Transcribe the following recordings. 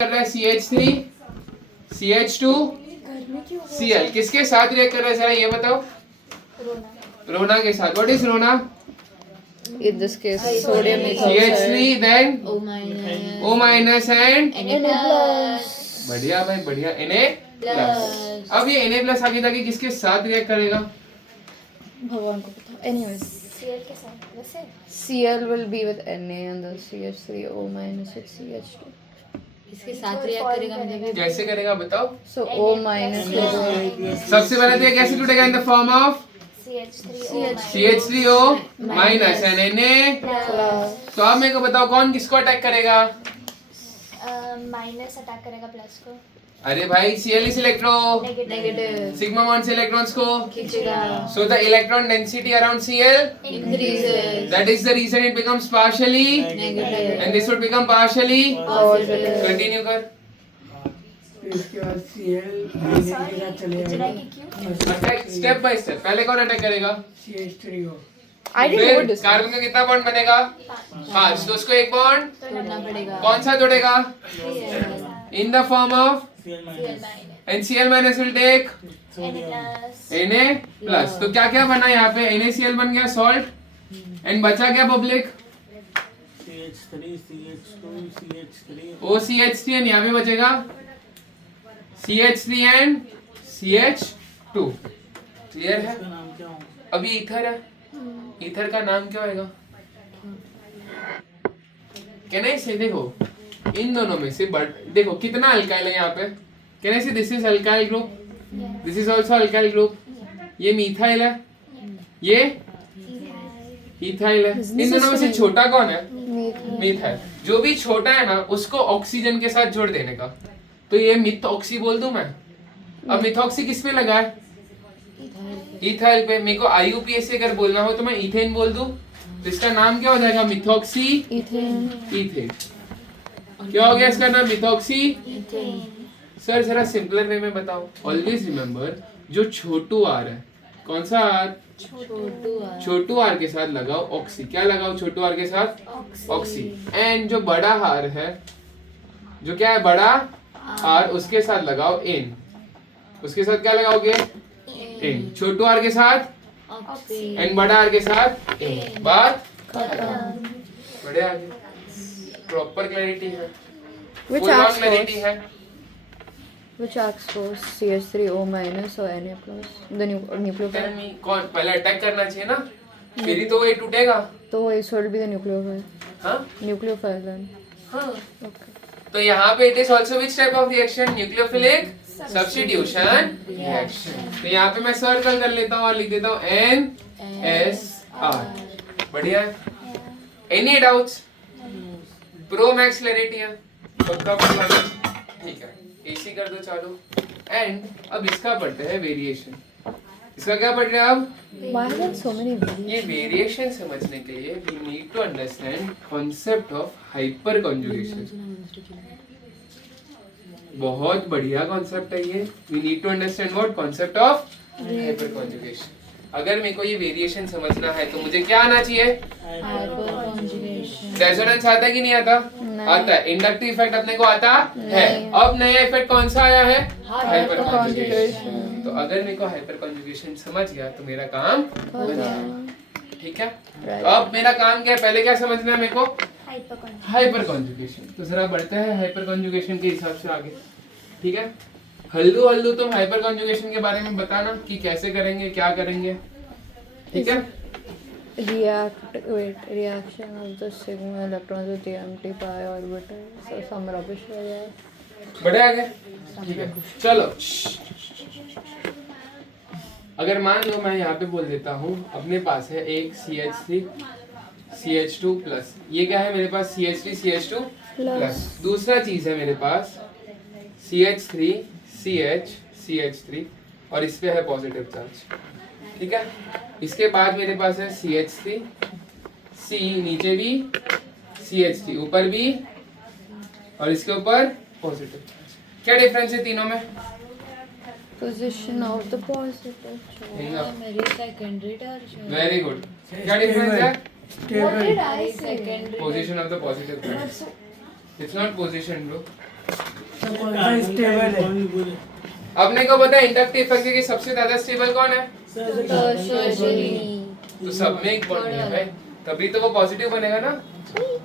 कर रहा है CH3 CH2 Cl, किसके साथ रिएक्ट कर रहा है जरा ये बताओ? रोना के साथ. What is रोना? In this case, sodium CH3 then O minus. O minus and Na+. बढ़िया भाई बढ़िया. Na plus. अब ये Na प्लस आगे जाके किसके साथ रिएक्ट करेगा? भगवान को पता. Anyways, Cl के साथ वैसे Cl will be with Na and the CH3O minus with CH2. इसके साथ रिएक्ट करेगा मतलब कैसे करेगा बताओ? So O minus will go. सबसे पहले तो ये कैसे टूटेगा? In the form of CH3O CH3O minus and Na. plus. तो अब मेरे को बताओ कौन किसको अटैक करेगा? माइनस अटैक करेगा प्लस को. अरे भाई Cl इस इलेक्ट्रो नेगेटिव सिग्मा बॉन्ड से इलेक्ट्रॉन्स को. खींचेगा. So the electron density around Cl, Increases. that is the reason it becomes partially Negative. and this would become partially. Positive. Continue कर. इसके बाद Cl के साथ चलेगा अटैक स्टेप बाय स्टेप. पहले कौन अटैक करेगा? CH3O. I didn't know फिर this. कार्बन का कितना बॉन्ड बनेगा? 5. तो उसको एक बॉन्ड तोड़ना पड़ेगा. कौन सा जोड़ेगा? In the form of and Cl minus will take Na plus. तो क्या क्या बना यहाँ पे? NaCl बन गया सॉल्ट एंड बचा क्या public? CH3 CH2 CH3 OCH3 and यहाँ पे बचेगा CH3 एंड CH2. क्लियर है? इसका नाम क्या होगा? अभी ईथर है. ईथर का नाम क्या होगा? कैन आई से देखो इन दोनों में से बट देखो कितना अल्काइल है यहाँ पे. कैन आई से this is alkyl group, this is also alkyl group. ये मीथाइल है, ये इथाइल है. इन दोनों में से छोटा कौन है? मीथाइल. जो भी छोटा है ना उसको ऑक्सीजन के साथ जोड़ देने का. तो ये मिथऑक्सी बोल दूं मैं. अब मिथऑक्सी किस पे लगा है? इथाइल पे. मेरे को IUPAC अगर बोलना हो तो मैं इथेन बोल दूं. तो इसका नाम क्या हो जाएगा? Methoxy ethane. क्या हो गया इसका नाम? मिथॉक्सी. सर जरा सिंपलर वे में बताओ. ऑलवेज रिमेम्बर जो छोटू आर है, कौन सा आर? छोटू आर के साथ लगाओ ऑक्सी. क्या लगाओ छोटू आर के साथ? ऑक्सी. एंड जो बड़ा आर है, जो क्या है बड़ा आर, उसके साथ लगाओ एन. उसके साथ क्या लगाओगे? एन. छोटू आर के साथ एंड बड़ा आर के साथ एन. बात बड़े आगे. प्रॉपर क्लैरिटी है, Which full on acts clarity first? है. Which acts first? CH3O minus or Na plus? The Tell nucleophile. me, कौन पहले अटैक करना चाहिए ना, फिर ही तो ये टूटेगा. तो वही will be the nucleophile. हाँ Nucleophile then. हाँ. Okay. तो यहाँ पे it is also which type of reaction? Nucleophilic substitution reaction. तो यहाँ पे मैं सर्कल कर लेता हूँ और लिख देता हूँ NSR. बढ़िया है. Any doubts? Pro max clarity है. पक्का पक्का. ठीक है. AC कर दो चालू. एंड अब इसका पढ़ते हैं वेरिएशन. इसका क्या पढ़ रहे हैं अब? Why are there so many variants? ये वेरिएशन समझने के लिए we need to understand concept of hyperconjugation. बहुत बढ़िया कॉन्सेप्ट है ये. We need to understand what concept of hyperconjugation. अगर मेरे को ये वेरिएशन समझना है तो मुझे क्या आना चाहिए? रेजोनेंस आता है कि नहीं आता? आता है. इंडक्टिव इफेक्ट अपने को आता है. अब नया इफेक्ट कौन सा आया है? हाइपरकॉन्जुगेशन. तो अगर मेरे को हाइपरकॉन्जुगेशन समझ गया तो मेरा काम बन गया. ठीक है. अब मेरा काम क्या है? पहले क्या समझना है मेरे को? हाइपरकॉन्जुगेशन. तो जरा बढ़ते हैं हाइपरकॉन्जुगेशन के हिसाब से आगे. ठीक है. हल्दू तुम हाइपरकॉन्जुगेशन के बारे में बताना कि कैसे करेंगे, क्या करेंगे. ठीक है. Reaction of the sigma electrons with the empty pi orbital. So some rubbish like that. बढ़े आगे. ठीक है. चलो. अगर मान लो मैं यहाँ पे बोल देता हूँ अपने पास है एक CH3 CH2 प्लस. ये क्या है मेरे पास? CH3 CH2 plus. दूसरा चीज है मेरे पास CH3 CH CH3 और इस पे है पॉजिटिव चार्ज. ठीक है. इसके बाद मेरे पास है CH3 C, नीचे भी CH3, ऊपर भी और इसके ऊपर पॉजिटिव चार्ज. क्या डिफरेंस है तीनों में? Position of the positive charge. मेरी सेकेंडरी टर्शियरी. Very good. क्या डिफरेंस है? Stable. Secondary Position of the positive charge. It's not position, bro. तो कौन सा स्टेबल है? अपने को पता है इंडक्टिव इफेक्ट के सबसे ज्यादा स्टेबल कौन है? तो सब में एक बॉन्ड है भाई, तभी तो वो पॉजिटिव बनेगा ना,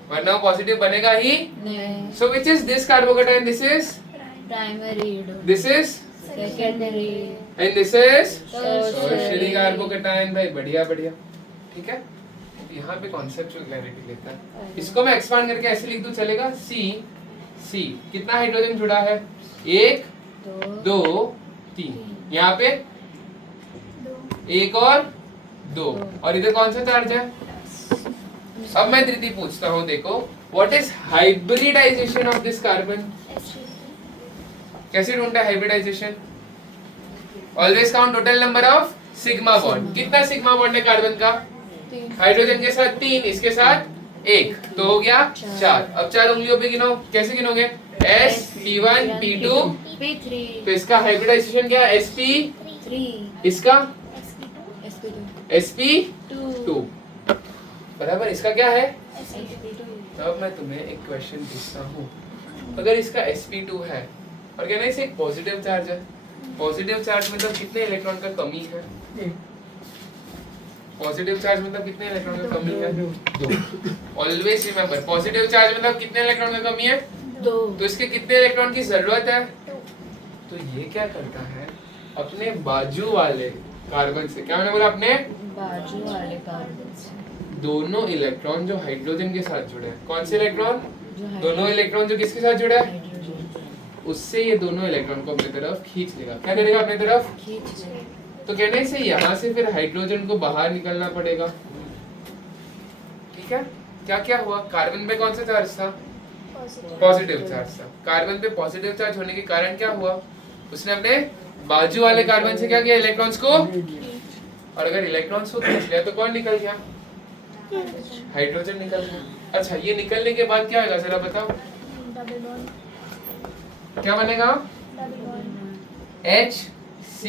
वरना वो पॉजिटिव बनेगा ही। नहीं, so which is this carbocation? This is primary, this is secondary, and this is Tertiary. Tertiary carbocation. भाई बढ़िया बढ़िया, ठीक है। अब यहाँ पे कॉन्सेप्चुअल क्लैरिटी लेता है। इसको मैं एक्सपांड करके ऐसे लिख दूं, चलेगा? सी सी कितना हाइड्रोजन जुड़ा है? 1 2 3, यहाँ पे 1 और 2, और इधर कौन सा चार्ज है? अब मैं धृति पूछता हूँ, देखो what is hybridisation of this carbon? कैसे ढूंढता है hybridisation? Always count total number of sigma bond. कितना सिग्मा बॉन्ड है कार्बन का? हाइड्रोजन के साथ 3, इसके साथ 1, तो हो गया 4। अब 4 उंगलियों पे गिनो, कैसे गिनोगे? S P1 P2, P3, तो इसका हाइब्रिडाइजेशन क्या है? SP, इसका SP2, बराबर। इसका क्या है? तो अब मैं तुम्हें एक क्वेश्चन पूछता हूँ, अगर इसका sp2 है और कहना इसे एक पॉजिटिव चार्ज है, पॉजिटिव चार्ज मतलब कितने इलेक्ट्रॉन का कमी है? पॉजिटिव चार्ज मतलब कितने इलेक्ट्रॉन का कमी है? 2। ऑलवेज रिमेंबर, पॉजिटिव चार्ज मतलब कितने इलेक्ट्रॉन का कमी है? 2। तो इसके कितने इलेक्ट्रॉन की जरूरत है? तो ये क्या करता है, अपने बाजू वाले कार्बन से, क्या मैंने बोला, अपने बाजू वाले कार्बन से दोनों इलेक्ट्रॉन जो हाइड्रोजन के साथ जुड़े हैं, कौन से इलेक्ट्रॉन? जो दोनों इलेक्ट्रॉन जो किसके साथ जुड़ा है? हाइड्रोजन उससे ये दोनों इलेक्ट्रॉन को अपनी तरफ खींच लेगा। क्या करेगा? अपनी तरफ। खींच ले। तो कहने से यहाँ से फिर हाइड्रोजन को बाहर निकलना पड़ेगा, ठीक है। क्या क्या हुआ? कार्बन पे कौन सा चार्ज था? पॉजिटिव चार्ज था। कार्बन पे पॉजिटिव चार्ज होने के कारण क्या हुआ? उसने अपने बाजू वाले कार्बन से क्या किया? इलेक्ट्रॉन्स को, और अगर इलेक्ट्रॉन्स को खींच लिया तो कौन निकल गया? हाइड्रोजन निकल गया। अच्छा, ये निकलने के बाद क्या होगा जरा बताओ? डबल बॉन्ड, क्या बनेगा? Double bond, H C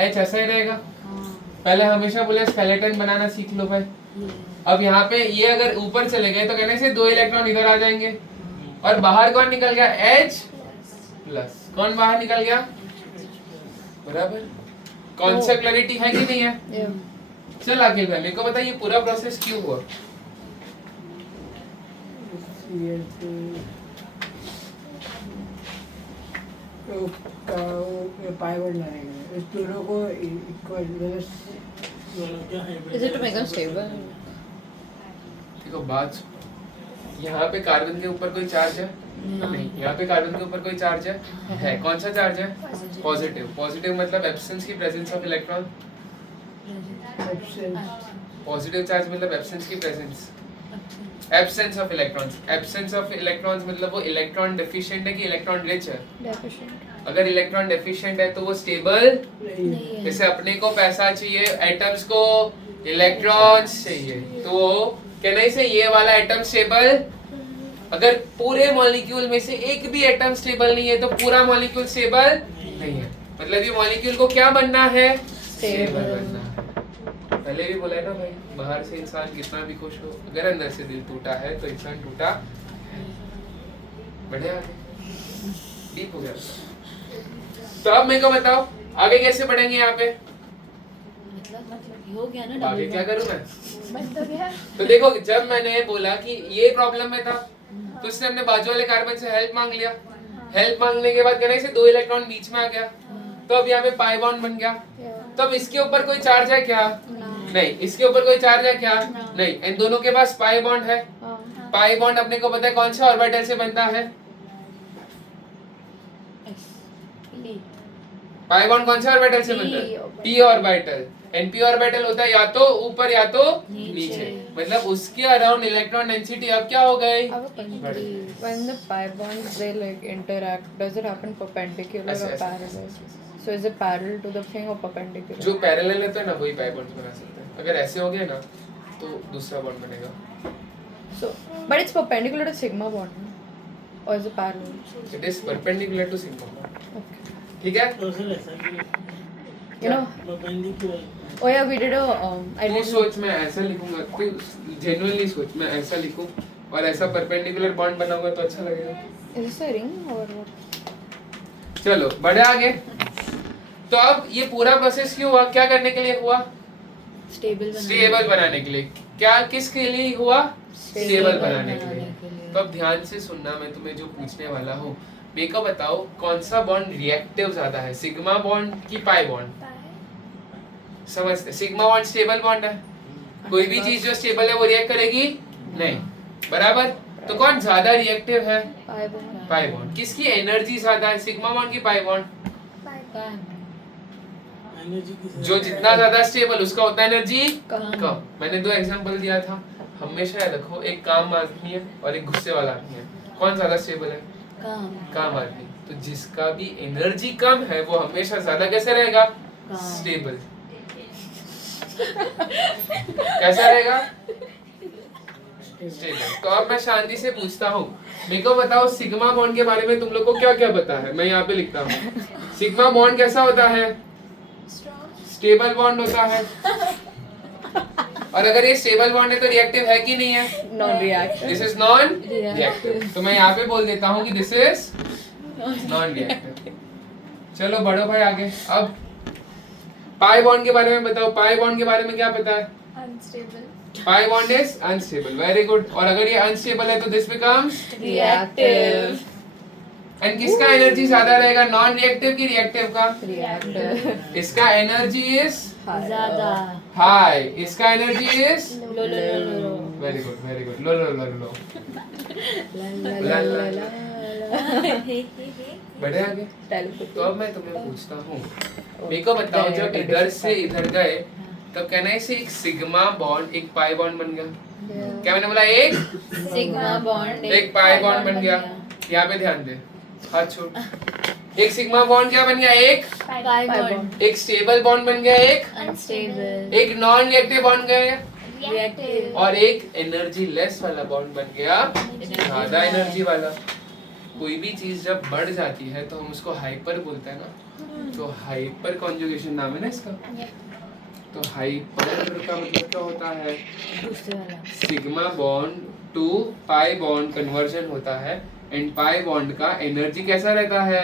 H ऐसा ही रहेगा। हाँ, पहले हमेशा बोले स्केलेटन बनाना सीख लो भाई। ये अब यहाँ पे ये अगर ऊपर चले गए तो कहने से 2 इलेक्ट्रॉन इधर आ जाएंगे, और बाहर कौन निकल गया? H plus. कौन बाहर निकल गया? बराबर। कॉन्सेप्ट क्लैरिटी है कि नहीं है? चल आगे भाई, मेरे को बता ये पूरा प्रोसेस क्यों हुआ? तो पाई बॉन्ड लगाएंगे इस दोनों को equal, Is it to make them stable? देखो बात, यहाँ पे कार्बन के ऊपर कोई चार्ज है? नहीं। यहाँ पे कार्बन के ऊपर कोई चार्ज है? कौन सा चार्ज है? पॉजिटिव। पॉजिटिव मतलब एब्सेंस की presence of electron. Positive charge मतलब एब्सेंस की presence, absence of electrons. Absence of electrons मतलब वो इलेक्ट्रॉन डेफिशिएंट है कि इलेक्ट्रॉन रिच है? अगर इलेक्ट्रॉन डेफिशिएंट है तो वो स्टेबल नहीं है। जैसे अपने को पैसा चाहिए, एटम्स को इलेक्ट्रॉन्स चाहिए, तो कहना से ये वाला एटम स्टेबल। अगर पूरे मॉलिक्यूल में से एक भी एटम स्टेबल नहीं है तो पूरा मॉलिक्यूल स्टेबल नहीं है। मतलब ये मॉलिक्यूल को क्या बनना है? स्टेबल बनना है। पहले भी बोला है ना भाई, बाहर से इंसान कितना भी खुश हो, अगर अंदर से दिल टूटा है तो इंसान टूटा बढ़े आगे। डीप हो गया। तो अब मेरे को बताओ आगे कैसे बढ़ेंगे यहाँ पे? मतलब हो गया ना आगे डबल क्या बॉन्ड। करूँ मैं? बन तो गया। तो देखो, जब मैंने बोला कि ये प्रॉब्लम में था तो उसने अपने बाजू वाले कार्बन से हेल्प मांग लिया। हेल्प मांगने के बाद कहने से 2 इलेक्ट्रॉन बीच में आ गया, तो अब यहाँ पे पाई बॉन्ड बन गया। तो अब इसके ऊपर कोई चार्ज है क्या? नहीं। इसके ऊपर कोई चार्ज है क्या? नहीं। इन दोनों के पास पाई बॉन्ड है। पाई बॉन्ड अपने को पता है कौन सा ऑर्बिटल से बनता है? पाई बॉन्ड कौन सा ऑर्बिटल से बनता है? p orbital. And p orbital होता है या तो ऊपर या तो नीचे। मतलब उसके अराउंड इलेक्ट्रॉन डेंसिटी अब क्या हो गई? When the pi bonds they like interact, does it happen perpendicular Yes, or yes, parallel? So is it parallel to the thing or perpendicular? जो पैरेलल रहता है ना वही पाई बॉन्ड बना सकते हैं। अगर ऐसे हो गया ना तो दूसरा बॉन्ड बनेगा। So, but it's perpendicular to sigma bond, no? Or is it parallel? It is perpendicular to sigma bond. Okay. ठीक है? तो सर ऐसा कि You know, perpendicular oh yeah, we did a I तू did सोच मैं ऐसा लिखूंगा, तू जेन्युइनली सोच मैं ऐसा लिखूं और ऐसा परपेंडिकुलर बॉन्ड बनाऊंगा तो अच्छा लगेगा। Is this a ring or what? चलो बढ़े आगे। तो अब ये पूरा प्रोसेस क्यों हुआ, क्या करने के लिए हुआ? स्टेबल बनाने के लिए। क्या किसके लिए हुआ? स्टेबल बनाने के लिए। तो अब ध्यान से सुनना, मैं तुम्हें जो पूछने वाला हूँ, मेरे को बताओ कौन सा बॉन्ड रिएक्टिव ज्यादा है, सिग्मा बॉन्ड की पाई बॉन्ड? समझते, सिग्मा बॉन्ड स्टेबल बॉन्ड है, कोई भी चीज जो स्टेबल है वो रिएक्ट करेगी नहीं, बराबर? तो कौन ज्यादा रिएक्टिव है? Pi bond. किसकी एनर्जी ज्यादा है, सिग्मा बॉन्ड की पाई बॉन्ड? एनर्जी की जो जितना ज्यादा स्टेबल उसका उतना एनर्जी कम। मैंने 2 एग्जांपल दिया था, हमेशा याद रखो, एक काम आदमी है और एक गुस्से वाला आदमी है, कौन ज्यादा स्टेबल है? काम आदमी। तो जिसका भी एनर्जी कम है वो हमेशा ज्यादा कैसे रहेगा? स्टेबल। कैसा रहेगा? स्टेबल। तो अब मैं शांति से पूछता हूँ, मेरे को बताओ सिग्मा बॉन्ड के बारे में तुम लोग को क्या क्या पता है? मैं यहाँ पे लिखता हूँ, सिग्मा बॉन्ड कैसा होता है? स्टेबल बॉन्ड होता है। और अगर ये स्टेबल बॉन्ड है तो रिएक्टिव है कि नहीं है? Non reactive. This is non reactive. तो मैं यहाँ पे बोल देता हूँ कि दिस इज नॉन रिएक्टिव। चलो बढ़ो भाई आगे। अब पाई बॉन्ड के बारे में बताओ, पाई बॉन्ड के बारे में क्या पता है? Unstable. Pi bond is unstable, very good. और अगर ये अनस्टेबल है तो दिस बिकम्स रिएक्टिव। एंड किसका एनर्जी ज्यादा रहेगा, नॉन रिएक्टिव की रिएक्टिव का? रिएक्टिव। इसका एनर्जी इज ज्यादा हाई, इसका energy is low low low low very good, very good. Low low low low ला ला ला बढ़े आगे। टेलीपैथी। तो अब मैं तुम्हें पूछता हूँ, मेरे को बताओ जब इधर से इधर गए तब कहना है से एक सिग्मा बॉन्ड एक पाई बॉन्ड बन गया। क्या मैंने बोला? एक सिग्मा बॉन्ड एक पाई बॉन्ड बन गया। यहाँ पे ध्यान दे, हाथ छोड़। एक सिग्मा बॉन्ड क्या बन गया? एक पाई बॉन्ड एक स्टेबल बॉन्ड बन गया, एक अनस्टेबल एक नॉन रिएक्टिव बॉन्ड गया, रिएक्टिव और एक एनर्जी लेस वाला बॉन्ड बन गया, ज्यादा एनर्जी वाला। कोई भी चीज जब बढ़ जाती है तो हम उसको हाइपर बोलते हैं ना, तो हाइपर कॉन्जुगेशन नाम है ना इसका। तो हाइपर का मतलब क्या होता है? दूसरे वाला sigma bond to pi bond conversion होता है, एंड पाई बॉन्ड का एनर्जी कैसा रहता है?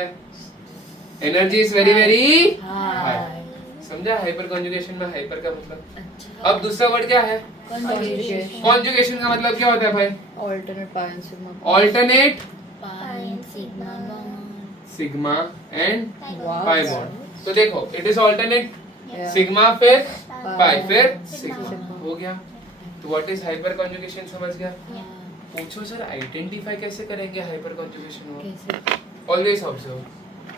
Energy is very very high. समझा? हाइपर कॉन्जुगेशन में हाइपर का मतलब। अच्छा अब दूसरा वर्ड क्या है? कॉन्जुगेशन कॉन्जुगेशन का मतलब क्या होता है भाई? Alternate pi and sigma. Alternate pi sigma bond sigma and wow. Pi bond. तो देखो it is alternate Yeah. Sigma फिर पाई फिर सिग्मा। सिग्मा हो गया। तो व्हाट इज हाइपर कॉन्जुगेशन? समझ गया? पूछो सर आइडेंटिफाई कैसे करेंगे हाइपर कॉन्जुगेशन हुआ? कैसे? ऑलवेज ऑब्जर्व,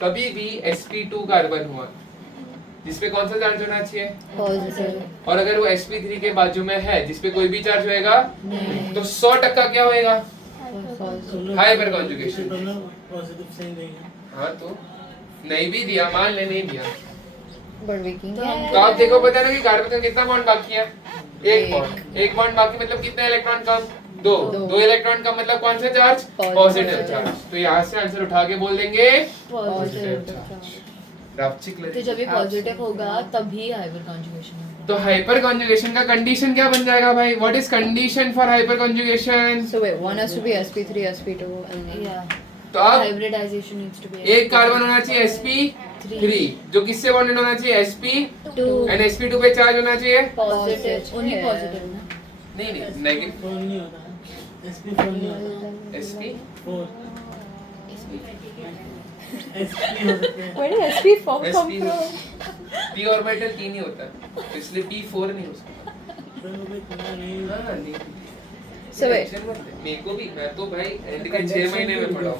कभी भी sp2 कार्बन हुआ जिसपे कौन सा चार्ज होना चाहिए? पॉजिटिव। और अगर वो sp3 के बाजू में है जिसपे कोई भी चार्ज होएगा नहीं तो 100% क्या होएगा? पॉजिटिव। Hyper conjugation. पॉजिटिव सही नहीं है। हाँ तो नहीं भी दिया, मान ले नहीं दिया, बट वी कैन तो आप देखो पता ना कि कार्बन का कितना बॉन्ड बाकी है? एक बॉन्ड। एक बॉन्ड बाकी मतलब कितने इलेक्ट्रॉन कम? दो। दो इलेक्ट्रॉन कम मतलब कौन सा चार्ज? Positive charge. तो यहाँ से आंसर उठा के बोल देंगे पॉजिटिव तो जब ये पॉजिटिव होगा तभी हाइपर कॉन्जुगेशन होगा। तो हाइपर कॉन्जुगेशन का कंडीशन क्या बन जाएगा भाई? What is condition for hyper conjugation? So wait, one has to be sp3, sp2 and then या तो अब हाइब्रिडाइजेशन नीड्स टू बी एक कार्बन होना चाहिए sp3 जो किससे बॉन्डेड होना चाहिए? sp2 एंड sp2 पे चार्ज होना चाहिए पॉजिटिव ओनली पॉजिटिव ना नहीं नहीं नेगेटिव। 4 नहीं होता है। sp4 नहीं होता है। sp 4 sp हो सकते हैं। where did sp form come sp from? p orbital की नहीं होता तो इसलिए p4 नहीं हो सकता। तो भाई पता नहीं। हाँ, नहीं। So wait, टेंशन मत ले, मेरे को भी, मैं तो भाई एंड के 6 महीने में पढ़ा हूँ।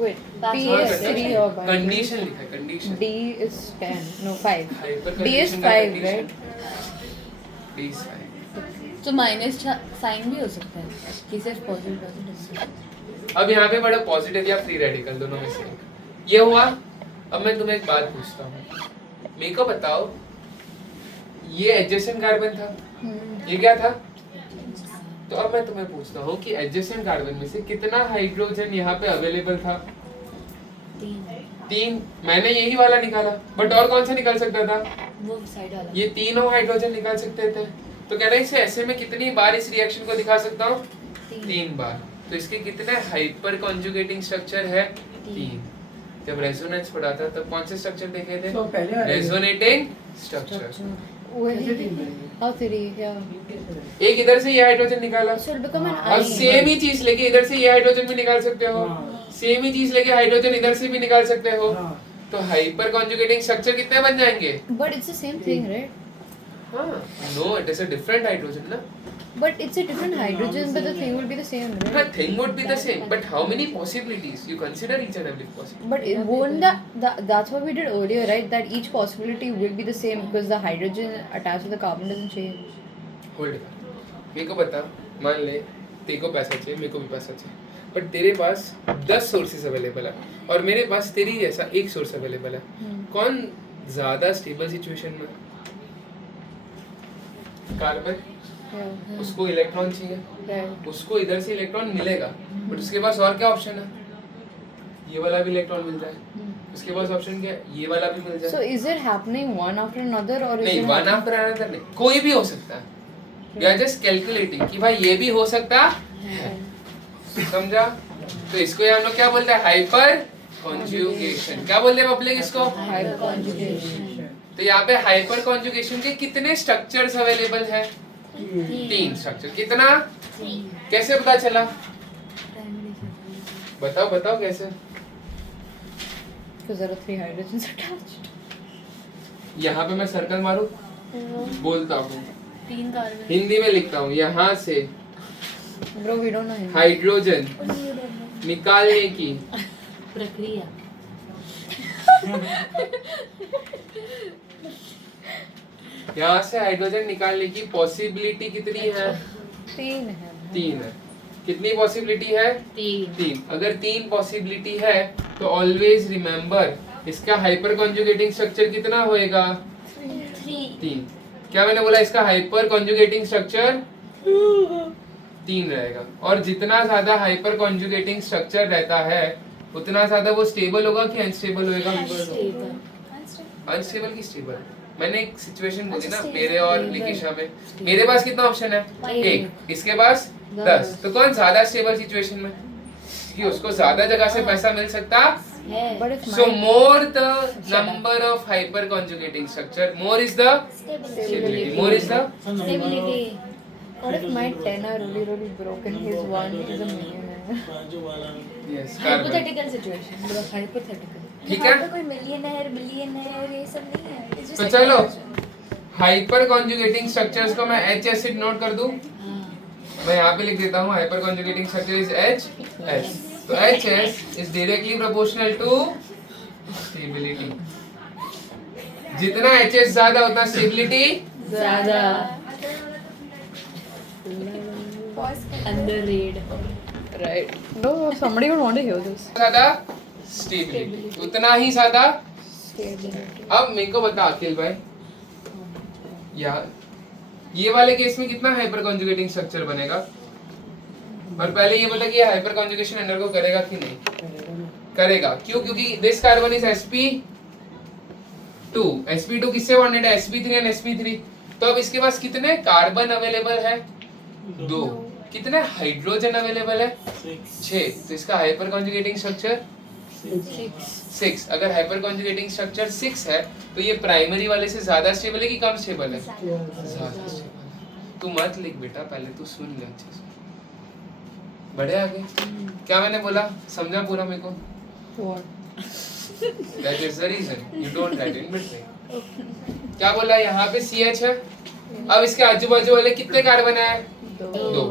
wait, That's p what is 3 or 5? Condition लिखा है, condition. D is 10, no 5. Hyper D is condition का 5, condition। right? D is 5। तो माइनस साइन भी हो सकता है कि सिर्फ पॉजिटिव अब यहाँ पे बड़ा पॉजिटिव या फ्री रेडिकल दोनों में से एक। ये हुआ। अब मैं तुम्हें एक बात पूछता हूँ, मेरे को बताओ ये एडजेसेंट कार्बन था, ये क्या था? तो अब मैं तुम्हें पूछता हूँ कि एडजेसेंट कार्बन में से कितना हाइड्रोजन यहाँ पे अवेलेबल था? 3। मैंने यही वाला निकाला, बट और कौन सा निकाल सकता था? वो साइड वाला ये तीनों हाइड्रोजन निकाल सकते थे। तो कह रहे हैं इसे ऐसे में कितनी बार इस रिएक्शन को दिखा सकता हूँ? 3 बार। तो इसके कितने हाइपर कॉन्जुगेटिंग स्ट्रक्चर है? 3। जब रेजोनेंस पढ़ा था तब कौन से स्ट्रक्चर देखे थे? तो पहले वाले- रेजोनेटिंग स्ट्रक्चर। कैसे 3 बनेंगे? How 3? Yeah. एक इधर से ये हाइड्रोजन निकाला So it'll become an और ion. सेम ही चीज लेके इधर से ये हाइड्रोजन भी निकाल सकते हो, हाँ। सेम ही चीज लेके हाइड्रोजन इधर से भी निकाल सकते हो। हाँ। तो हाइपर कॉन्जुगेटिंग स्ट्रक्चर कितने बन जाएंगे? But it's the same thing, right? हाँ, no it is a different hydrogen ना। But it's a different hydrogen, but the thing would be the same, हाँ, right? thing would be the same, but how many possibilities? You consider each and every possibility. But it won't that's what we did earlier, right? That each possibility will be the same because the hydrogen attached to the carbon doesn't change. Hold कर, मेरे को बता, मान ले तेरे को पैसा चाहिए, मेरे को भी पैसा चाहिए, बट तेरे पास 10 सोर्सेज अवेलेबल है और मेरे पास तेरी जैसा एक सोर्स अवेलेबल है। कौन ज्यादा स्टेबल सिचुएशन में? कार्बन। Yeah. उसको इलेक्ट्रॉन चाहिए, Right. उसको इधर से इलेक्ट्रॉन मिलेगा, बट उसके पास और क्या ऑप्शन है? ये वाला भी इलेक्ट्रॉन मिल जाए, उसके पास ऑप्शन क्या है? ये वाला भी मिल So जाए। is it happening one after another or is नहीं, it वन आफ्टर अनदर नहीं, कोई भी हो सकता है। वी आर जस्ट कैलकुलेटिंग कि भाई ये भी हो सकता है, समझा? तो इसको हम लोग क्या बोलते हैं? Hyper conjugation. क्या बोलते हैं पब्लिक इसको? hyper conjugation? तो यहाँ पे हाइपर कॉन्जुगेशन के कितने स्ट्रक्चर्स अवेलेबल है? 3 स्ट्रक्चर। कितना? कैसे पता चला? बताओ बताओ कैसे? Because there are 3 hydrogens attached. यहाँ पे मैं सर्कल मारूं, बोलता हूँ, 3 कार्बन. हिंदी में लिखता हूँ, यहाँ से Bro, we don't know him. Hydrogen निकालने की प्रक्रिया. यहाँ से हाइड्रोजन निकालने की पॉसिबिलिटी कितनी है? 3 है. 3 है। कितनी पॉसिबिलिटी है? 3। अगर 3 पॉसिबिलिटी है तो ऑलवेज रिमेम्बर इसका हाइपर कॉन्जुगेटिंग स्ट्रक्चर कितना होएगा? 3। क्या मैंने बोला? इसका हाइपर कॉन्जुगेटिंग स्ट्रक्चर 3 रहेगा। और जितना ज्यादा हाइपर कॉन्जुगेटिंग स्ट्रक्चर रहता है उतना ज्यादा वो स्टेबल होगा कि अनस्टेबल होएगा? अनस्टेबल की स्टेबल। मैंने एक सिचुएशन बोली ना, मेरे और लिकेशा में, मेरे पास कितना ऑप्शन है? 1, इसके पास 10। तो कौन ज्यादा स्टेबल सिचुएशन में? कि उसको ज्यादा जगह से पैसा मिल सकता। But if So mine- more the number of hyper conjugating structure, more is the stability. More is the Stability. What if my 10 are really, really broken? His 1 is a millionaire. बाजू वाला yes carbon. Hypothetical situation. मतलब hypothetical. ठीक यहाँ पे है। कोई millionaire billionaire ये सब नहीं है. It's just तो like चलो hydrogen. हाइपर कॉन्जुगेटिंग स्ट्रक्चर्स को मैं H एसिड नोट कर दूं। मैं यहाँ पे लिख देता हूँ hyperconjugating structure is HS। तो HS इज डायरेक्टली प्रोपोर्शनल टू स्टेबिलिटी। जितना HS ज्यादा उतना स्टेबिलिटी ज़्यादा. Pause कर. Under raid. Right. No, somebody would want to hear this. ज्यादा स्टेबिलिटी, उतना ही ज्यादा। Stability. अब मेरे को बता अखिल भाई, यार ये वाले केस में कितना हाइपर कॉन्जुगेटिंग स्ट्रक्चर बनेगा? और पहले ये बता कि ये हाइपर कॉन्जुगेशन अंडरगो करेगा कि नहीं करेगा? क्यों? क्योंकि this carbon is sp2। sp2 किससे बॉन्डेड है? sp3 and sp3। तो अब इसके पास कितने कार्बन अवेलेबल है? 2। कितने हाइड्रोजन अवेलेबल है? 6। तो इसका हाइपर कॉन्जुगेटिंग स्ट्रक्चर 6। अगर हाइपर कॉन्जुगेटिंग स्ट्रक्चर 6 है तो ये प्राइमरी वाले से ज्यादा स्टेबल है कि कम स्टेबल है? ज्यादा स्टेबल। तू मत लिख बेटा, पहले तू सुन ले अच्छे से। बढ़े आगे। क्या मैंने बोला? समझा पूरा मेरे को? What? That is the reason you don't write in between. क्या बोला? यहाँ पे CH है। अब इसके आजू बाजू वाले कितने कार्बन है? 2।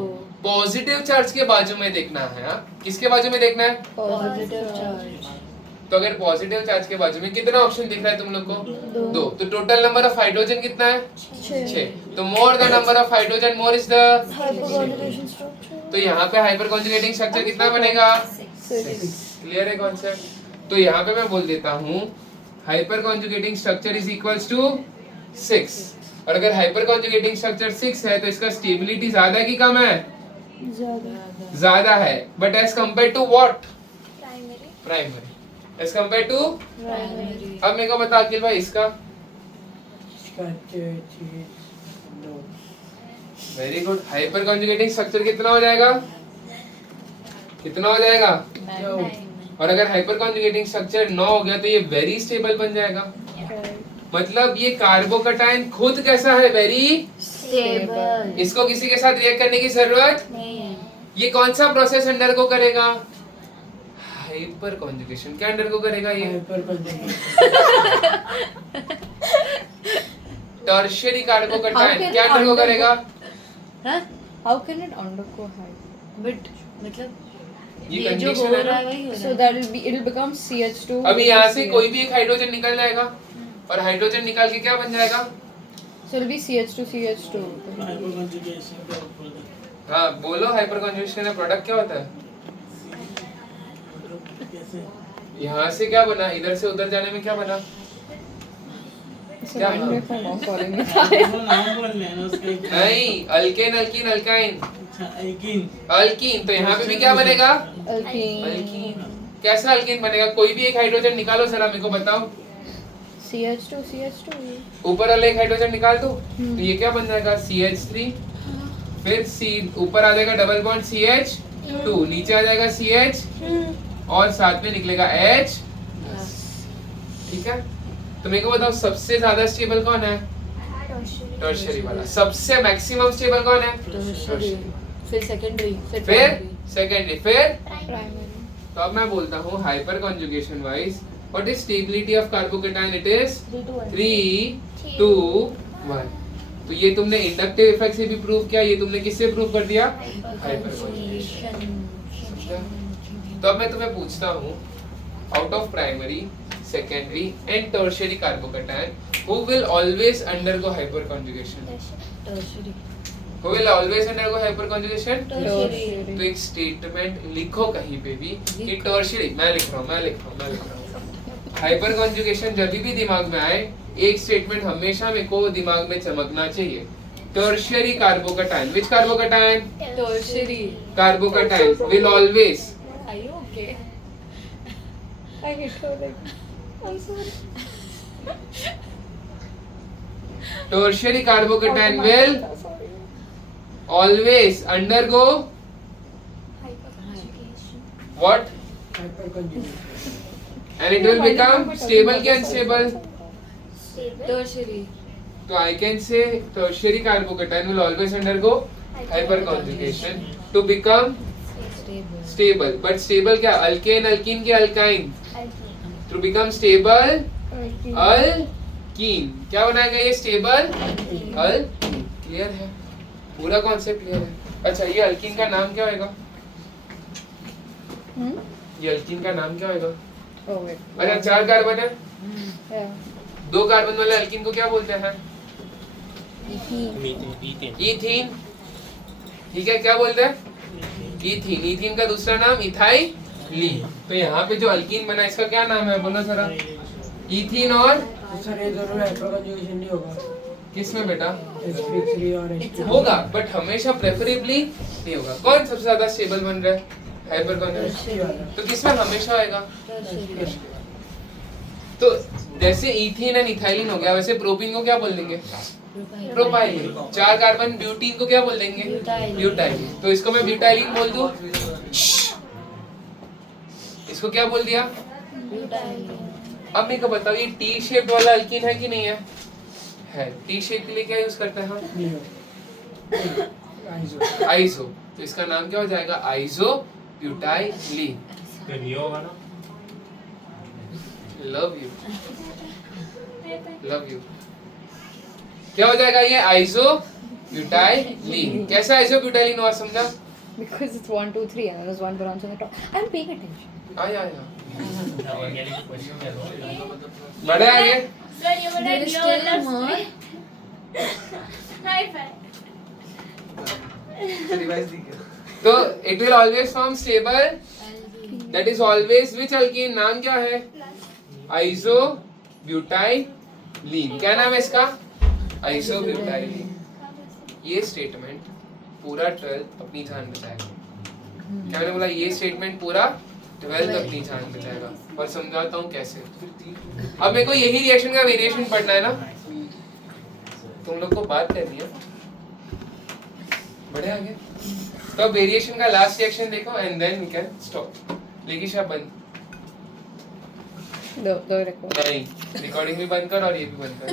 पॉजिटिव चार्ज के बाजू में देखना है। हाँ, किसके बाजू में देखना है? Positive charge. तो अगर पॉजिटिव चार्ज के बाजू में कितना ऑप्शन दिख रहा है तुम लोग को? 2। तो टोटल नंबर ऑफ हाइड्रोजन कितना है? 6। तो more the number of hydrogen more is the. Hyperconjugation structure. तो यहाँ पे हाइपर कॉन्जुगेटिंग स्ट्रक्चर कितना बनेगा? 6। क्लियर है कॉन्सेप्ट? तो यहाँ पे मैं बोल देता हूँ hyperconjugating structure is equals to 6। और अगर हाइपर कॉन्जुगेटिंग स्ट्रक्चर 6 है तो इसका स्टेबिलिटी ज्यादा है कि कम है? ज्यादा है। But as compare to what? Primary. Primary. As compare to Primary. अब मेरे को बता अखिल भाई इसका। Very good. Hyperconjugating structure कितना हो जाएगा? कितना हो जाएगा? 9. और अगर हाइपर कॉन्जुगेटिंग स्ट्रक्चर 9 हो गया तो ये वेरी स्टेबल बन जाएगा। मतलब ये कार्बोकटायन खुद कैसा है? Very Stable. इसको किसी के साथ रिएक्ट करने की जरूरत नहीं. ये कौन सा प्रोसेस अंडरगो करेगा? Hyper conjugation. क्या अंडरगो करेगा ये? Hyper conjugation. Tertiary carbocation How can क्या अंडरगो undergo- करेगा? Huh? How can it undergo high? But मतलब ये ये जो कंडीशन हो है रहा ना। है वही हो रहा So है। that it'll become CH2. अभी यहाँ से कोई भी एक हाइड्रोजन निकल जाएगा और हाइड्रोजन निकाल के क्या बन जाएगा? So it'll be CH2, CH2. Hyperconjugation का product. हाँ बोलो, हाइपर कॉन्जुगेशन का प्रोडक्ट क्या होता है? मतलब कैसे? यहाँ से क्या बना? इधर से उधर जाने में क्या बना? So क्या mind हाँ? me if I'm not calling it. वो नाम बोलना है ना उसका। नहीं, अल्केन अल्कीन अल्काइन। अच्छा, alkene. अल्कीन तो यहाँ पे भी क्या बनेगा? Alkene. अल्कीन। कैसा अल्कीन बनेगा? कोई भी एक हाइड्रोजन निकालो जरा मेरे को बताओ। CH2, CH2. ऊपर वाला एक हाइड्रोजन निकाल दो तो ये क्या बन जाएगा? CH3। फिर C ऊपर आ जाएगा डबल बॉन्ड CH2, नीचे आ जाएगा CH और साथ में निकलेगा H। ठीक है, तो मेरे को बताओ सबसे ज्यादा स्टेबल कौन है? टर्शियरी वाला। सबसे मैक्सिमम स्टेबल कौन है? टर्शियरी, फिर सेकेंडरी, फिर फिर प्राइमरी। सेकेंडरी, फिर Primary. तो अब मैं बोलता हूँ hyper conjugation wise what is stability of carbocation? It is 3, 2, 1। तो ये तुमने इंडक्टिव इफेक्ट से भी प्रूव किया, ये तुमने किससे प्रूव कर दिया? Hyper conjugation. तो अब मैं तुम्हें पूछता हूँ out of primary, secondary and tertiary carbocation who will always undergo hyper conjugation? Tertiary, who will always undergo hyper conjugation? Tertiary. तो एक स्टेटमेंट लिखो कहीं पे भी कि टर्शियरी। मैं लिख रहा हूँ हाइपर कॉन्जुगेशन जब भी दिमाग में आए एक स्टेटमेंट हमेशा मेरे को दिमाग में चमकना चाहिए। Tertiary carbocation, which carbocation? Tertiary. Carbocation will always, are you okay? I hit her like. I'm sorry. Tertiary carbocation will Sorry. Always undergo what? Hyperconjugation. And it will become stable क्या unstable? Tertiary. तो I can say tertiary carbocation will always undergo hyperconjugation to become stable. But stable क्या? Alkane, alkene क्या? Alkyne. To become stable, alkene. क्या बनाएगा ये? Stable, alkene. Clear है? पूरा concept clear है? अच्छा ये alkene का नाम क्या होगा? ये alkene का नाम क्या होगा? Oh wait. अच्छा 4 कार्बन है, Yeah. 2 कार्बन वाले alkene को क्या बोलते हैं? इथीन। ठीक है, क्या बोलते हैं? इथीन। इथीन का दूसरा नाम इथाइलीन। तो यहाँ पे जो अल्कीन बना इसका क्या नाम है? बोलो जरा। इथीन और तो सर ये दोनों हाइपर कंजुगेशन नहीं होगा? किसमें बेटा? sp3 और h2 होगा, बट हमेशा प्रेफरेबली नहीं होगा। कौन सबसे ज्यादा स्टेबल बन रहा है? Hyper conjugation. वाला। तो किसमें हमेशा आएगा? तो जैसे इथीन एंड इथाइलिन हो गया, वैसे प्रोपीन को क्या बोल देंगे? प्रोपाइलिन। 4 कार्बन ब्यूटीन को क्या बोल देंगे? ब्यूटाइलिन। तो इसको मैं ब्यूटाइलिन बोल दूं, इसको क्या बोल दिया? अब मेरे को बताओ ये टी शेप वाला अल्कीन है कि नहीं है? है। टी शेप के लिए क्या यूज करते हैं हम? नहीं होगा। आइसो। आइसो। तो इसका नाम क्या हो जाएगा? Iso butylene. Love you, love you. क्या हो जाएगा ये? Iso butylene. कैसा आइसो ब्यूटाइलिन हुआ समझा? Because it's 1, 2, 3 and there's one bronze on the top. I'm paying attention. आया बड़े आगे। There is still more. तो it will always form stable, that is always which alkyne? नाम क्या है? Iso butylene. क्या नाम है इसका? Iso butylene. ये स्टेटमेंट पूरा 12 अपनी जान बचाएगा। क्या मैंने बोला? ये स्टेटमेंट पूरा 12 अपनी जान बचाएगा। और समझाता हूँ कैसे। अब मेरे को यही रिएक्शन का वेरिएशन पढ़ना है ना, तुम लोग को बात करनी है। बढ़े आगे। तो वेरिएशन का लास्ट रिएक्शन देखो and then we can stop. लेकिन बंद दो रखो। नहीं, रिकॉर्डिंग भी बंद कर और ये भी बंद कर।